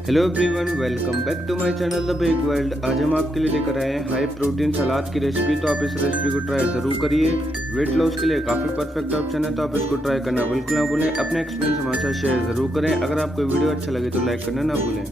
Hello everyone, welcome back to my channel the big world. आज हम आपके लिए लेकर आए हैं हाई प्रोटीन सलाद की रेसिपी। तो आप इस रेसिपी को ट्राई ज़रूर करिए। वेट लॉस के लिए काफ़ी परफेक्ट ऑप्शन है, तो आप इसको ट्राई करना बिल्कुल ना भूलें। अपने एक्सपीरियंस हमारे साथ शेयर ज़रूर करें। अगर आपको वीडियो अच्छा लगे तो लाइक करना ना भूलें।